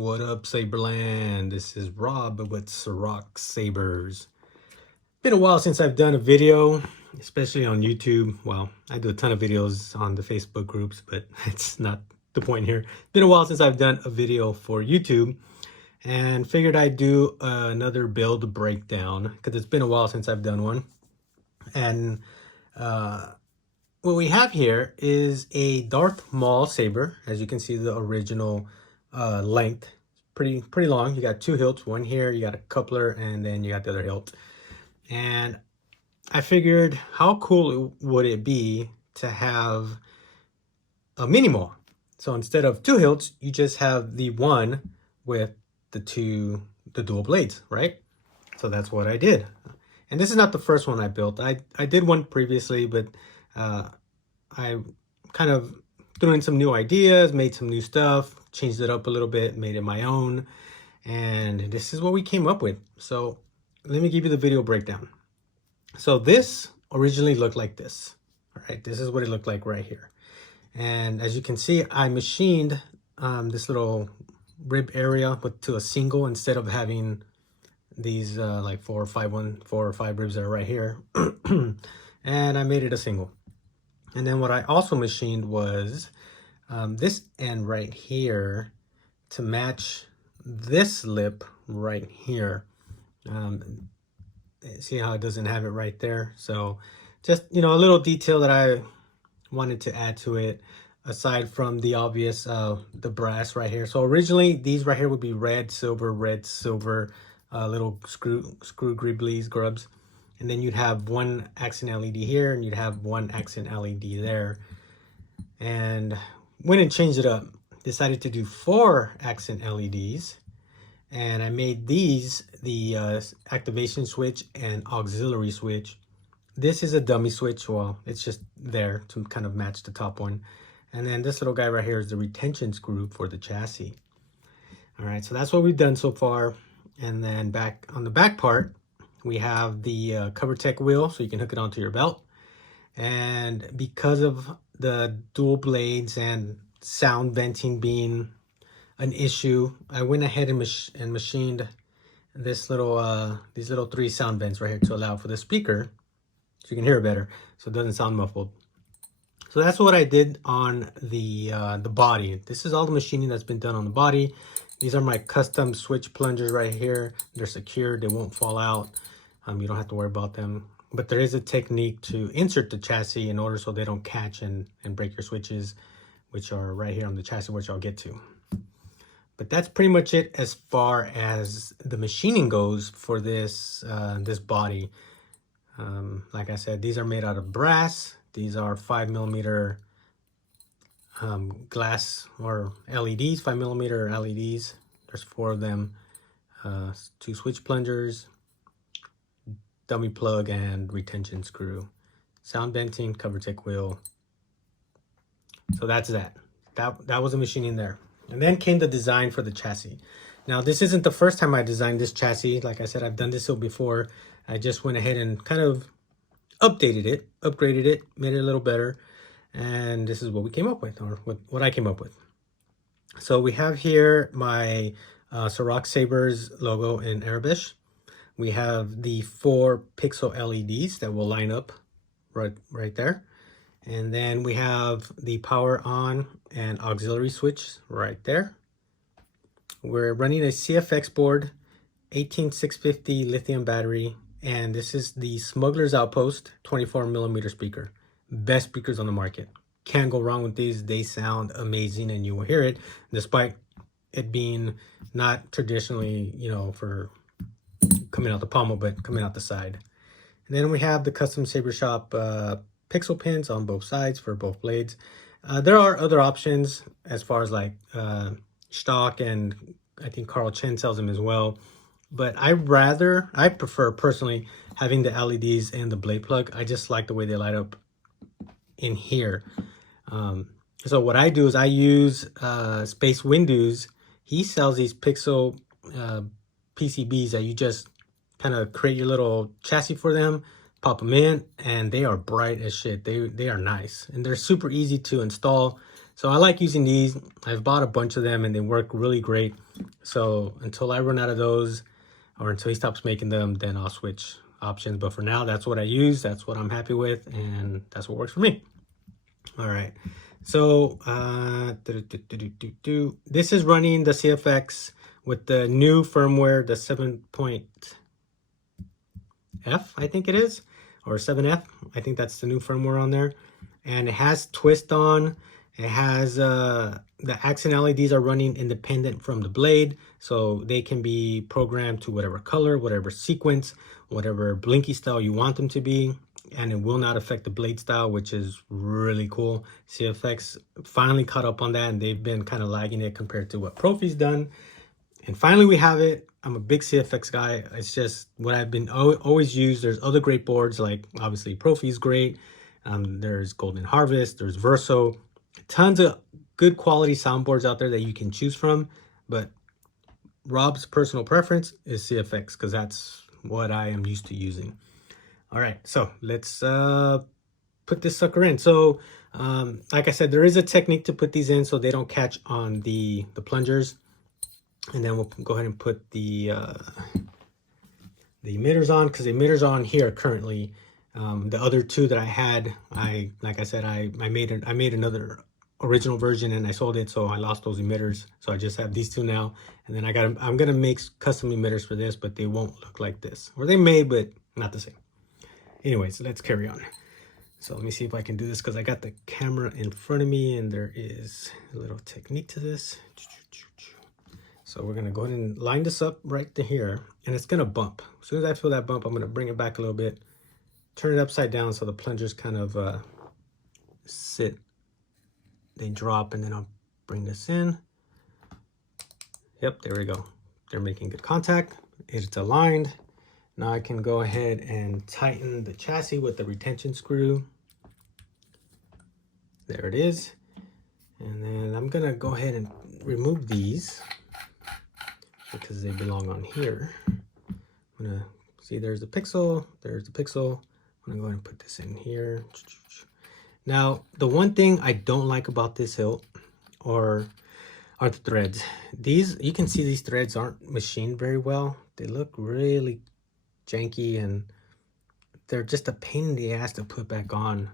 What up, Saberland? This is Rob with Ciroc Sabers. Been a while since I've done a video, especially on YouTube. Well, I do a ton of videos on the Facebook groups, but it's not the point here. Been a while since I've done a video for YouTube, and figured I'd do another build breakdown because it's been a while since I've done one. And what we have here is a Darth Maul saber. As you can see, the original length, pretty long. You got two hilts, one here, you got a coupler, and then you got the other hilt. And I figured, how cool would it be to have a mini Maul? So instead of two hilts, you just have the one with the dual blades, right? So that's what I did. And this is not the first one I built. I did one previously, but I kind of threw in some new ideas, made some new stuff, changed it up a little bit, made it my own, and this is what we came up with. So let me give you the video breakdown. So this originally looked like this. All right, this is what it looked like right here. And as you can see, I machined this little rib area to a single instead of having these like four or five ribs that are right here. And I made it a single. And then what I also machined was this end right here to match this lip right here. See how it doesn't have it right there? So just, you know, a little detail that I wanted to add to it, aside from the obvious, the brass right here. So originally these right here would be red, silver, little screw grubs. And then you'd have one accent LED here, and you'd have one accent LED there. And went and changed it up. Decided to do 4 accent LEDs. And I made these the activation switch and auxiliary switch. This is a dummy switch. Well, it's just there to kind of match the top one. And then this little guy right here is the retention screw for the chassis. All right, so that's what we've done so far. And then back on the back part, we have the cover tech wheel, so you can hook it onto your belt. And because of the dual blades and sound venting being an issue, I went ahead and machined this little these little 3 sound vents right here to allow for the speaker, so you can hear it better, so it doesn't sound muffled. So that's what I did on the body. This is all the machining that's been done on the body. These are my custom switch plungers right here. They're secured, they won't fall out. You don't have to worry about them. But there is a technique to insert the chassis in order so they don't catch and break your switches, which are right here on the chassis, which I'll get to. But that's pretty much it as far as the machining goes for this this body. Like I said, these are made out of brass. These are 5mm glass or LEDs, 5mm LEDs. There's 4 of them. 2 switch plungers, dummy plug, and retention screw. Sound venting, cover tech wheel. So that's that. That was a machining there. And then came the design for the chassis. Now, this isn't the first time I designed this chassis. Like I said, I've done this before. I just went ahead and kind of updated it, upgraded it, made it a little better. And this is what we came up with, or what I came up with. So we have here my Ciroc Sabers logo in Arabic. We have the 4 pixel LEDs that will line up right there. And then we have the power on and auxiliary switch right there. We're running a CFX board, 18650 lithium battery, and this is the Smuggler's Outpost 24mm speaker. Best speakers on the market. Can't go wrong with these. They sound amazing, and you will hear it despite it being not traditionally, you know, for coming out the pommel, but coming out the side. And then we have the custom Saber Shop pixel pins on both sides for both blades. There are other options as far as like stock, and I think Carl Chen sells them as well. But I prefer personally having the LEDs and the blade plug. I just like the way they light up in here. So what I do is I use Space Windows. He sells these pixel PCBs that you just kind of create your little chassis for them, pop them in, and they are bright as shit. They are nice, and they're super easy to install. So I like using these. I've bought a bunch of them and they work really great. So until I run out of those, or until he stops making them, then I'll switch options. But for now, that's what I use. That's what I'm happy with, and that's what works for me. All right. So this is running the CFX with the new firmware, the 7.F, I think it is, or 7F. I think that's the new firmware on there. And it has twist on. It has the accent LEDs are running independent from the blade, so they can be programmed to whatever color, whatever sequence, whatever blinky style you want them to be, and it will not affect the blade style, which is really cool. CFX finally caught up on that, and they've been kind of lagging it compared to what Profi's done. And finally we have it. I'm a big CFX guy. It's just what I've been always used. There's other great boards, like obviously Profi's great. There's Golden Harvest, there's Verso, tons of good quality soundboards out there that you can choose from. But Rob's personal preference is CFX because that's what I am used to using. All right, so let's put this sucker in. So like I said, there is a technique to put these in so they don't catch on the plungers. And then we'll go ahead and put the emitters on, because the emitters are on here currently. The other two that I had, like I said, I made another original version and I sold it, so I lost those emitters. So I just have these two now, and then I'm gonna make custom emitters for this, but they won't look like this, or they may, but not the same. Anyways, let's carry on. So let me see if I can do this, because I got the camera in front of me and there is a little technique to this. So we're gonna go ahead and line this up right to here, and it's gonna bump. As soon as I feel that bump, I'm gonna bring it back a little bit, turn it upside down so the plungers kind of sit. They drop, and then I'll bring this in. Yep, there we go. They're making good contact. It's aligned. Now I can go ahead and tighten the chassis with the retention screw. There it is. And then I'm gonna go ahead and remove these because they belong on here. I'm gonna see, there's the pixel, there's the pixel. I'm gonna go ahead and put this in here. Now, the one thing I don't like about this hilt are the threads. These, you can see these threads aren't machined very well. They look really janky, and they're just a pain in the ass to put back on.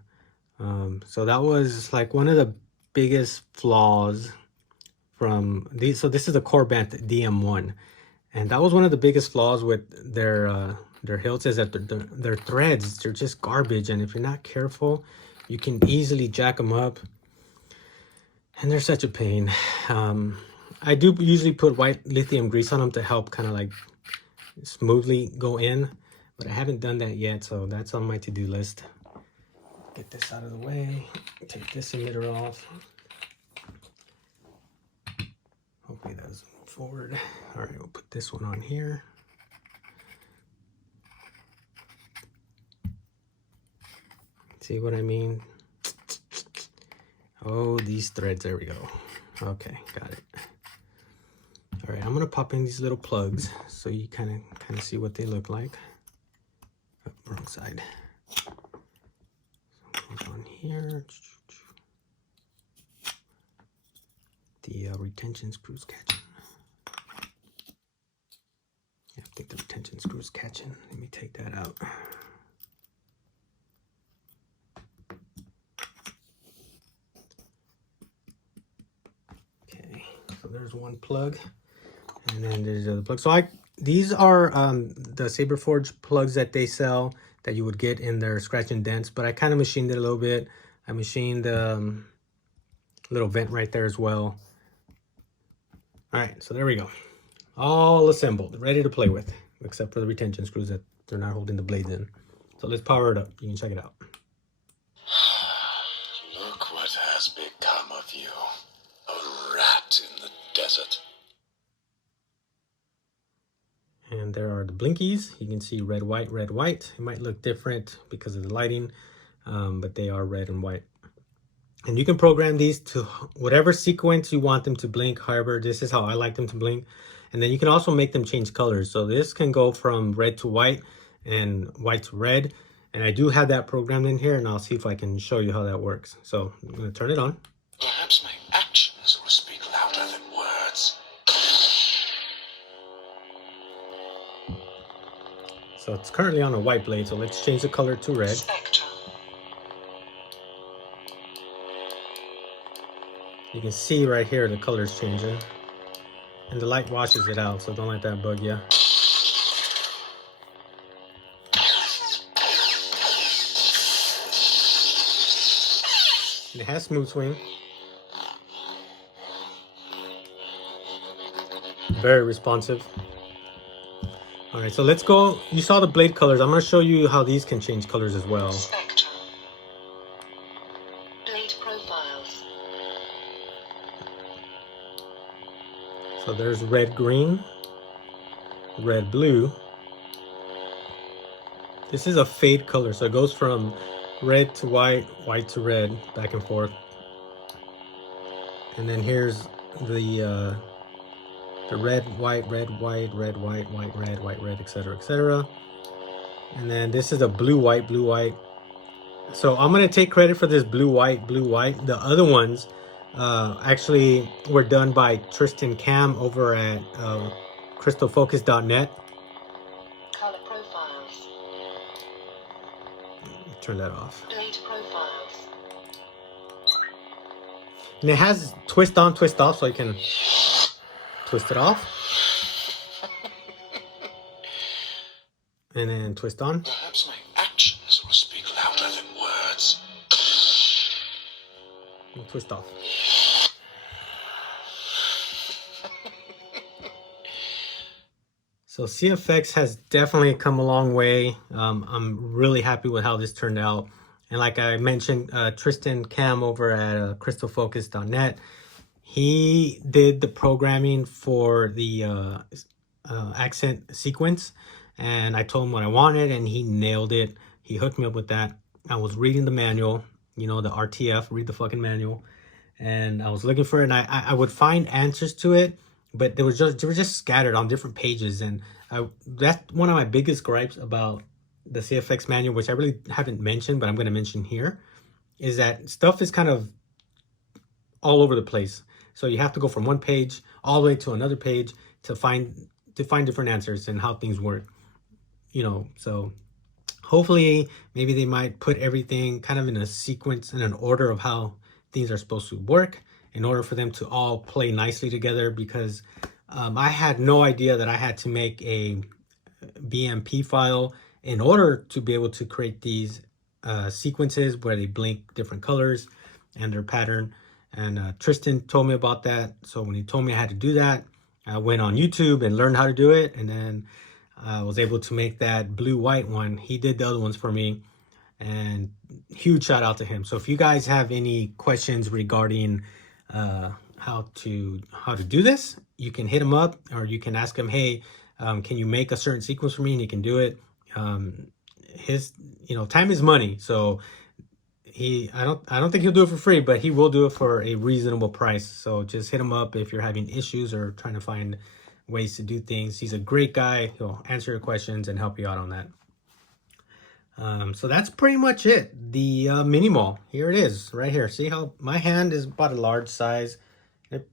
So that was like one of the biggest flaws from these. So this is a Corbant DM1, and that was one of the biggest flaws with their hilts, is that their threads, they're just garbage, and if you're not careful, you can easily jack them up, and they're such a pain. I do usually put white lithium grease on them to help kind of like smoothly go in, but I haven't done that yet, so that's on my to-do list. Get this out of the way, take this emitter off. Hopefully that's forward. All right, we'll put this one on here. See what I mean? Oh, these threads, there we go. Okay, got it. All right, I'm gonna pop in these little plugs so you kind of see what they look like. Oh, wrong side. So goes on here. The retention screw's catching. Yeah, I think the retention screw's catching. Let me take that out. So there's one plug, and then there's the other plug. So these are the Saber Forge plugs that they sell, that you would get in their scratch and dents, but I kind of machined it a little bit. I machined a little vent right there as well. All right, so there we go. All assembled, ready to play with, except for the retention screws that they're not holding the blades in. So let's power it up. You can check it out. Look what has become of you. A rat in the desert. And there are the blinkies. You can see red, white, red, white. It might look different because of the lighting, but they are red and white. And you can program these to whatever sequence you want them to blink. However, this is how I like them to blink. And then you can also make them change colors. So this can go from red to white and white to red. And I do have that programmed in here, and I'll see if I can show you how that works. So I'm going to turn it on. Perhaps my So it's currently on a white blade, so let's change the color to red. Spectrum. You can see right here the color is changing. And the light washes it out, so don't let that bug you. It has smooth swing. Very responsive. Alright, so let's go. You saw the blade colors. I'm going to show you how these can change colors as well. Spectrum. Blade profiles. So there's red green, red blue. This is a fade color, so it goes from red to white, white to red, back and forth. And then here's the red, white, red, white, red, white, white, red, etc., etc. And then this is a blue, white, blue, white. So I'm gonna take credit for this blue, white, blue, white. The other ones actually were done by Tristian Kam over at crystalfocus.net. Color profiles. Turn that off. Blade profiles. And it has twist on, twist off, so you can twist it off. And then twist on. Perhaps my actions will speak louder than words. And twist off. So CFX has definitely come a long way. I'm really happy with how this turned out. And like I mentioned, Tristian Kam over at crystalfocus.net, he did the programming for the accent sequence. And I told him what I wanted and he nailed it. He hooked me up with that. I was reading the manual, you know, the RTF, read the fucking manual. And I was looking for it and I would find answers to it, but they were just scattered on different pages. And that's one of my biggest gripes about the CFX manual, which I really haven't mentioned, but I'm going to mention here, is that stuff is kind of all over the place. So you have to go from one page all the way to another page to find different answers and how things work, you know. So hopefully maybe they might put everything kind of in a sequence, in an order of how things are supposed to work in order for them to all play nicely together, because I had no idea that I had to make a BMP file in order to be able to create these sequences where they blink different colors and their pattern. And Tristian told me about that. So when he told me I had to do that, I went on YouTube and learned how to do it. And then I was able to make that blue-white one. He did the other ones for me. And huge shout out to him. So if you guys have any questions regarding how to do this, you can hit him up, or you can ask him, hey, can you make a certain sequence for me? And he can do it. His, you know, time is money. So I don't think he'll do it for free, but he will do it for a reasonable price. So just hit him up if you're having issues or trying to find ways to do things. He's a great guy. He'll answer your questions and help you out on that. So that's pretty much it. The mini Maul, here it is right here. See how my hand is about a large size. It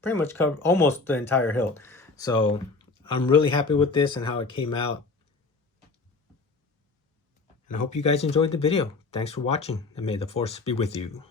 pretty much covered almost the entire hilt. So I'm really happy with this and how it came out. And I hope you guys enjoyed the video. Thanks for watching, and may the force be with you.